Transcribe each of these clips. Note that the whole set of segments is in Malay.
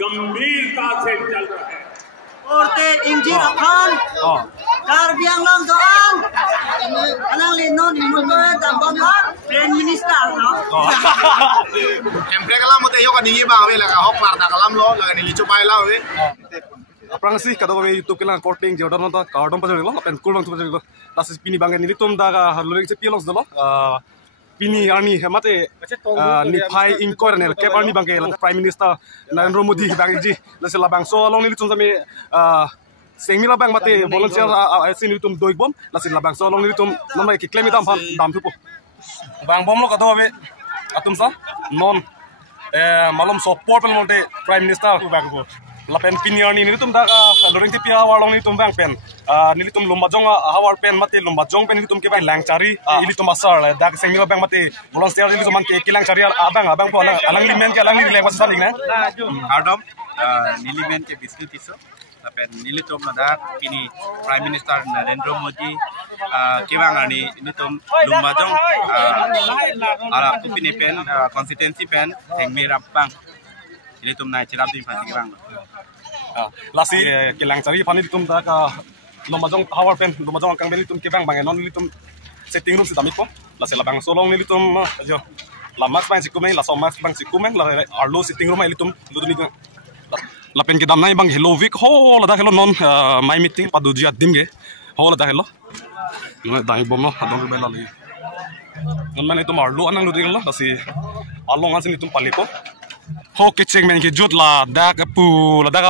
गंभीरता से चल रहा है। Orte Injil Khan, Karbi Anglong Doan, Anang Linon Mutoe Tambangla, Prime Minister.Empre kalam mo tayo kanini ba we laga hok parta kalam lo laga nili chupai la we. Aprang sih kado we YouTube kelang korting jodoh nonton kardom pasal lo, pen kulong tu pasal lo. Lasis pini bangen nili tum daga luring cepilos dolo. Pini army mate nipai incornel ke army bangke lang Prime Minister Narendra Modi bangji lasil labang so along nili tum sami sengmila bang mate volunteer sin nili tum doig bom lasil labang so along nili tum namai ki claim dam tu po bang bom lo kado we atum sa non malum support pel monte Prime Minister bang ko lapen pini army nili tum daga luring cepia walong nili tum bang pen nili tum lumbajong hawar pen mate lumbajong pen nili tum ke bang langcari ili tum asar dak sengmila bang mate volunteer nili tum ke kilang cari abang po alang limen ke alang nili lepas saling na Adam nili men ke biscuit iso lapen nili tum nadak pini Prime Minister Narendra Modi kewang ani ini tum lumbajong ala kupini pen constituency pen sengmira bang ini tum naik cilap di pasti bang lasi kilang cari pani tum daga lumajong hawar pen lumajong kang beli tum kebang bang non nili tum setting room sedamit po lasi labang solong nili tum jo lamas bang sikumeng la somas bang sikumeng la arlo setting room nili tum ludumi lapen ke damnai bang hello week ho la da hello non my meeting paduji adim ge ho la da hello ngai dai bom no adong bela lagi non man itu arlo anang ludri lo lasi along asin itu palipo ho keceng men ke jut la da pu la da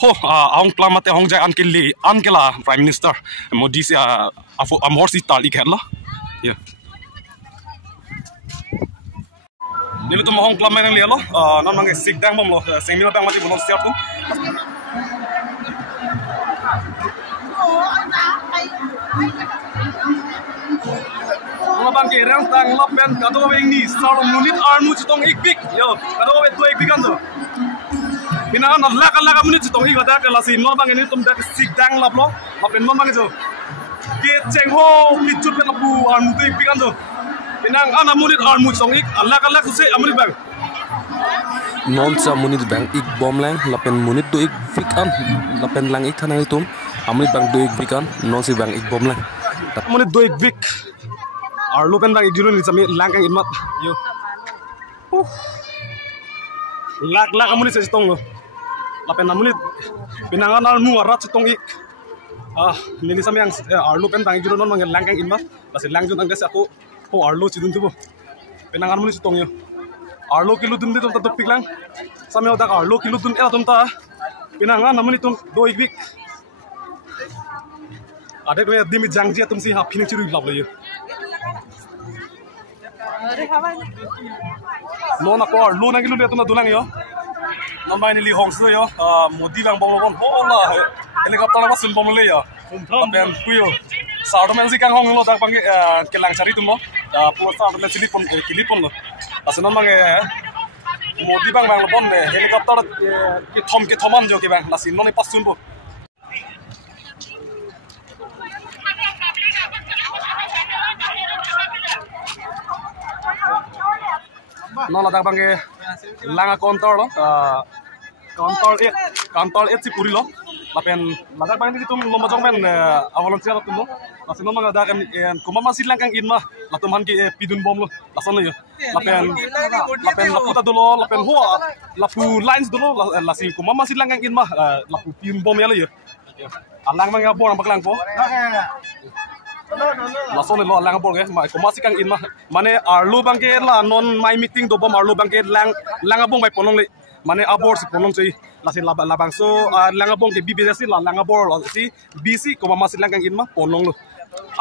ho aung plamate hong jai ankela Prime Minister Modi se amor si tali kherla ya nilu to hong plam men lialo non mangi sikdang bom lo sengmila bang mati bolon siap tu Mga bang kerang tang lapen kado weng ni salo munit armu chitong ikbik yo kado we tu ikbik ando pinangan Allah munit chitong ik ada kelasi no bang ini tum dak sikdang laplo lapen mon bang jo ke cheng ho kichut pe lapu armu tu ikbik ando pinang ana munit armu chitong ik Allah tu se amunit bang non sa munit bang ik bom lang lapen munit do ik fikan lapen lang ik thanai tum amunit bang do ik fikan non si bang ik bom lang munit do ik fik arlo pen bang ikjulun ni sami langkang imat yo lak amunit se stong lo lapen amunit pinangan armu arat stong ik nili sami yang arlo pen bang ikjulun non mang langkang imat lasi langjun ang desa aku ho arlo chidun tu pinangan amunit stong yo arlo kilo dun de tum ta piklang sami odak arlo kilo dun era tum ta pinangan amunit tum do ik fik ada dua demi jangji tum si hapin ciru lab lo yo lo na kor lo na gilu le tuna dulang yo nambai ni li hong su yo Modi bang bong bon hola helicopter ba sun bom le yo ben puyo sardo men si kang hong lo tak bang kelang cari tum lo pulo sardo le silipon kilipon lo asan bang Modi bang bang bon helicopter ke thoman jo ke bang lasin no ni pasun bo no la tak bang langa kontor lo kantor et si puri lo lapen ladak bang ni tum lomba jong men volunteer tum lo lasin no manga dak kuma masih langkang inma latum han ki pidun bom lo lason yo lapen laputa dolo lapen ho lapu lines dolo lasi kuma masih langkang inma lapu pidun bom ya lo yo alang manga bor baklang po lason lo lang bor ke ma kuma sikang inma mane arlo bangke la non my meeting do bom arlo bangke lang abong bai ponong le mane abor si ponong chei lasin labang so lang abong ke bbc la lang abor si bc kuma masih langkang inma ponong lo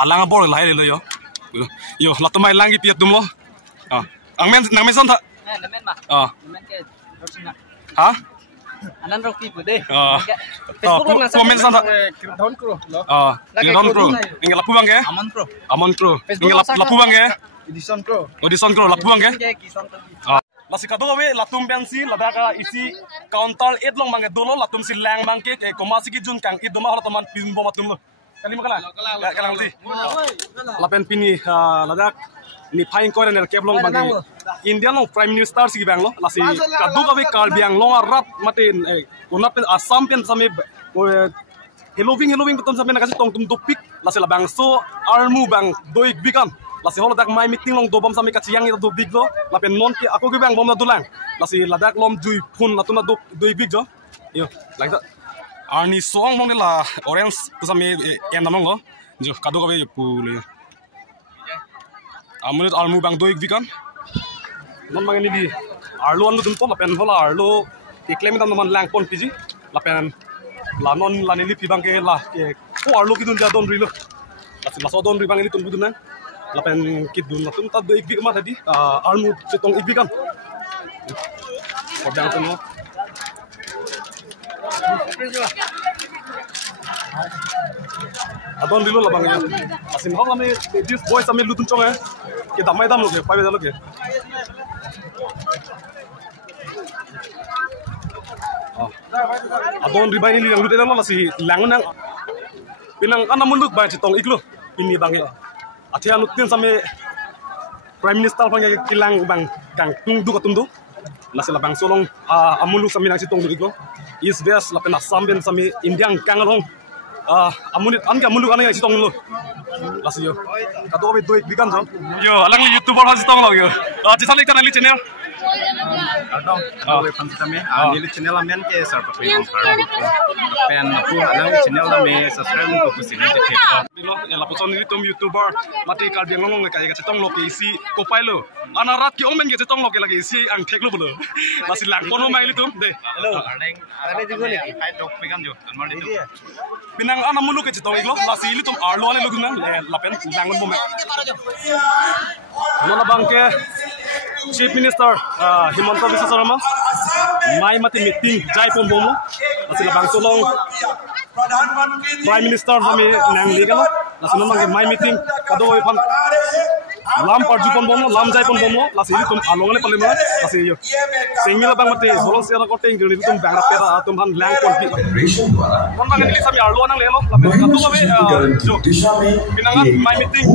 alang abor la le yo yo latumai langi piat dum lo ang men nang men son tha men ma men ke ha anan rok pi bude komen san tha Down kro. Kilon pro inge lapu bang ke amon pro inge lapu bang ke Edison kro. audition pro lapu bang ke lasi kado we latum bensi ladaka isi counter 8 long bang ke dolo latum si lang bang ke komasi ki jun kang it doma hala taman pin bom atum lo kali makala kalang ti lapen pini ladak ni phaing ko ner keblong bang India long prime minister si bang lo lasi kadu ka be kar biang long rat matin unap Assam pen same Halloween betul sampai nak kasih tong tum topik lasi la bang so armu bang doik bikan lasi holo dak mai meeting long dobam sampai kaciyang itu do big lo lapen non ki aku ge bang bom la dulang lasi ladak lom jui phun latuna do doi big jo yo like that arni song mong la orange tu sampai en namong lo jo kadu ka be pu le amunit armu bang doik bikan non mang ni di arlo anu dum to lapen hola arlo iklem tam man lang pon piji lapen la non la ni lipi bang ke la ke ko arlo ki dun ja don rilo la so don ri bang ni tun budun lapen ki dun la tum ta do ikbi ma tadi armu setong ikbi kan kodang tu no adon rilo la bang ya asin hong ame this boys ame lutun chong hai ke damai dam loge pai da loge adon ribai ni yang lutena lo si langunang pinang anamunduk ba chitong iklo ini bang ya atia lutin same prime minister bang ya kilang bang kang tungdu katundu lasi la bang solong amulu same nang chitong iklo is best la pena samben same indiang kangalong amunit anga amulu kanang chitong lo lasi yo kado be doik bikan yo alang youtuber ha chitong lo yo chisalik channel channel Adong, kalau lepas kami, nili channel amen ke serba kami kompar. Pen aku alang channel kami subscribe untuk kusini jadi. Bilo, la puson nili tom youtuber, mati kal biang ngomong kayak cetong lo ke isi kopai lo. Anarat ki omen ke cetong lo ke lagi isi ang tek lo belo. Masih lang kono mai li tum deh. Hello. Ada juga nih. Hai dok pegang jo, normal itu. Pinang ana mulu ke cetong iglo, masih li tum arlo ale lo guna, lapen langon mo. Nola bangke Chief Minister Himanta Biswa Sarma mai mati meeting jai pon bomo asila bang solong Prime Minister sami nang legal lasun mang mai meeting kado phan lam parju pon bomo lam jai pon bomo lasi tum along le palema lasi yo singila bang mati bolong sera ko teng gili tum bang pera tum han lang pon pi pon bang ni sami arlo nang lelo lape kado kami jo pinangan mai meeting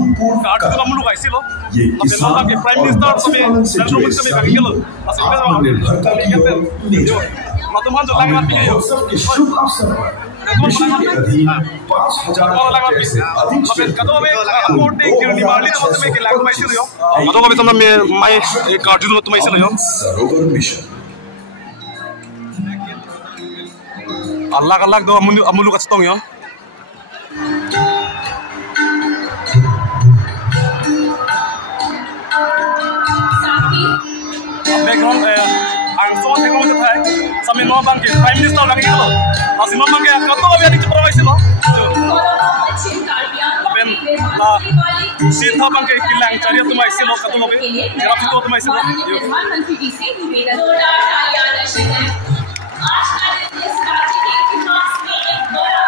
card tu namulu gaisi lo lape nang ke Prime Minister sami Narendra Modi sami bang gelo lasi yo matum han jo lang mat pi yo शुभ अवसर पर कृषि के अधीन 5,000 से अधिक kado be aporting kirni marli to me ke lang mai silo yo kado be tamna me mai card tu to mai silo yo Sarovar mission Allah do amulu ka stong yo background ang so teknologi to hai sami no bang ke Prime Minister lagi lo asi no bang ke kato abi ani chupro aisi lo ben la sitha bang ke kilang charia tumai aisi lo kato lobe jara to tumai aisi lo प्रधानमंत्री जी से निवेदन आज का दिन इस राज्य के इतिहास में एक बड़ा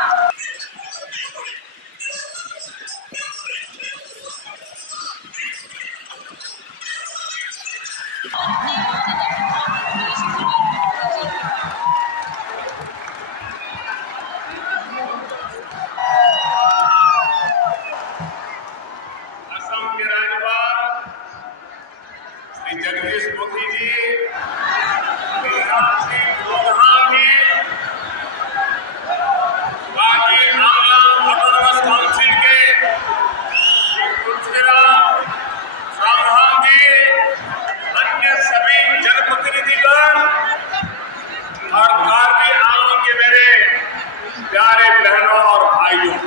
असम के राज्यपाल श्री जगदीश मुखी जी बिहार से लोकसभा में बाकी ऑटोनोमस काउंसिल के अन्य सभी जनप्रतिनिधिगण और कार्बी आंगन के मेरे प्यारे बहनों और भाइयों,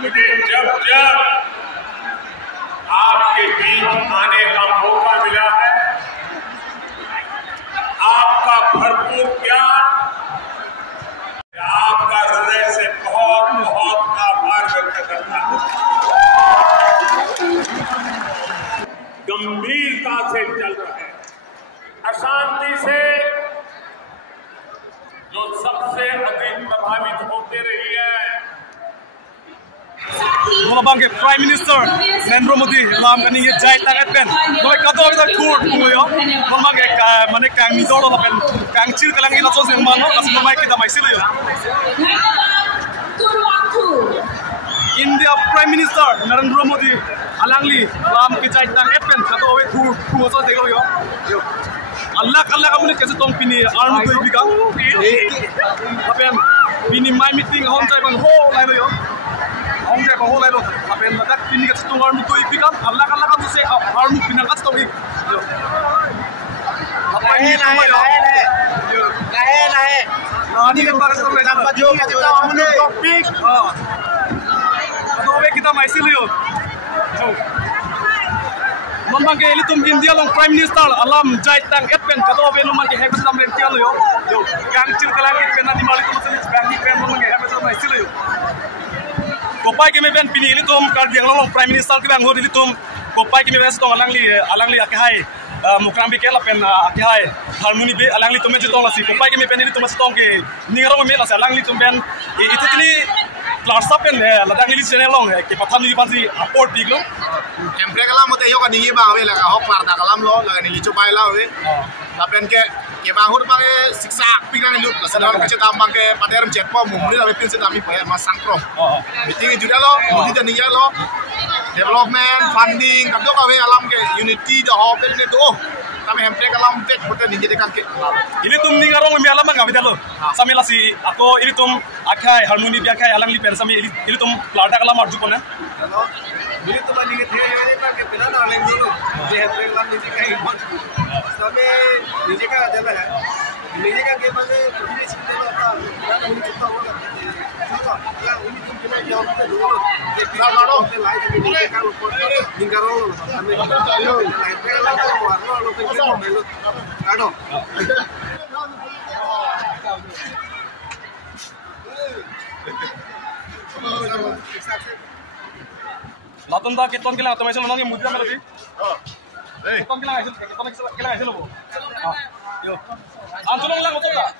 मुझे जब जब आपके बीच आने का मौका मिला है, आपका भरपूर प्यार, आपका हृदय से बहुत बहुत आभार व्यक्त करता हूं। गंभीरता से चल रहे अशांति से जो सबसे अधिक प्रभावित होते रही है, bang ke Prime Minister Narendra Modi lam kani ye jai tangat pen noi kato kita kur yo bang ke mane kang mi dolo la pen kang chil kalang ila so seng mano as mai kita mai silo yo धन्यवाद India Prime Minister Narendra Modi alangli lam kijai tang epen kato we thu so dego yo Allah kamu ni kese tong pini army doi bika apen pini my meeting hom jai bang ho lai lo yo hom jai bang ho lai lo apen ladak pini kese tong army doi bika Allah kamu se army pina kase tong yo lahe ani ke bagas tong dapat jo kita amune topik adobe kita mai silio Nombang ke elitum India long Prime Minister alam jai tang epen kato be nombang ke hebes tam rential yo gang cil kalang ke pen animal itu masih gang di pen nombang ke hebes tam isil yo kopai ke me ben pini elitum kar diang long Prime Minister ke bang ho elitum kopai ke me ben stong alangli akhai mukrambi ke la pen akhai harmoni be alangli tume jitong lasi kopai ke me ben elitum stong ke ningaro me la alangli tum ben itu kini Larsa pen ladang ini channel long ke pathan ni bansi aport big loEmpre kalam mote yo kaningi ba we laga hok lar da kalam lo laga ni licho bai la we la pen ke bang hur ba ke siksa pingan lu la sadar ke tambang ke pader jet po mumri la pin se tami pa ma sangpro meeting juda lo mudi da niya lo development funding kabdo ka we alam ke unity da ho pen ne do kamiempre kalam tek mote ni de kan ke ini tum ni ngarong me alam ngabi dalo samela si ako ini tum akhai harmoni bi akhai alang li pen sami ini tum larda kalam arju pona ini tuh lagi dia ini pakai pilihan orang dulu dia pelan ini kayak gitu sampai ini kan ada lah ini kan dia pakai ini sini loh kan ini kita mau apa yang ini tuh kita jauh dulu kita baru lain ini kan lingkaro sampai lain pelan lo pikir melu aduh Latun da kiton kila automation nang yang mudia melodi. Kiton kila hasil lo. Yo. Anjulong lang betul tak?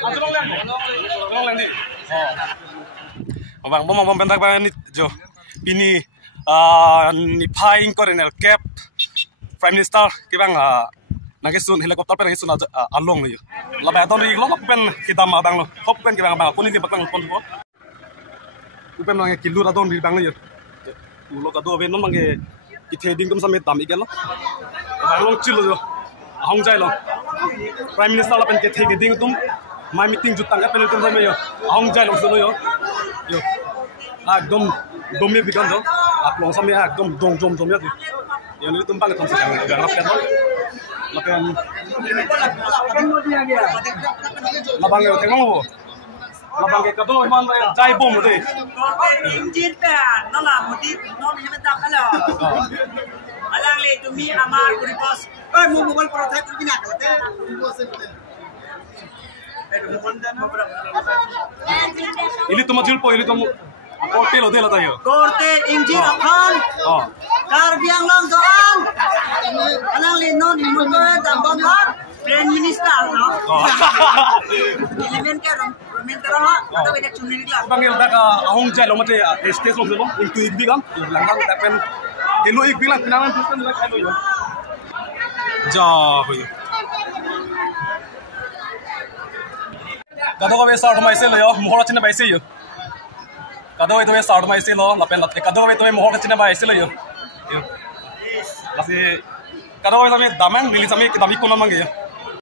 Anjulong lang di. Abang mau bentak bang ni jo. Ini ni paing korenel cap Prime Minister kibang nagisun helikopter pen nagisun along lo. Labai aton ri lo pen kita madang lo. Hop pen kibang bang kuni di bakang pon ko. Upen nang kilu aton ri bang lo. Ulo kado abe non mangi itheding tum samet dam igelo balong chilo jo hong jai lo Prime Minister la pen ke theding tum my meeting jutang pen tum same yo hong jai lo solo yo ekdom dom me bigan jo aklong same ekdom dom ya yo ni tum bang tum se ga pen lo la pen la bang yo tengong bo labang ke kado man jai bom de injin pan no la mudi no ni me ta kala alang le tumi amar kuri bos mo mobile prototype tu bina kala te ini tu majul po ini tu hotel hotel ata yo korte injin akan kar biang long doan alang le no ni mo ta bom la Prime Minister no elemen ke atau beda cumi dia. Panggil dah ke ahong jai lo mate stage lo dulu untuk ikbi kan, langkah tak pen elo ikbi lah kenangan tu kan lagi kalau yo. Jauh yo. Kado ko besar rumah isi lo yo, mohor cina baisi yo. Kado itu besar rumah isi lo, lapen lat. Kado itu mohor cina baisi lo yo. Masih kado itu kami daman, milis kami kita mikun namanya yo.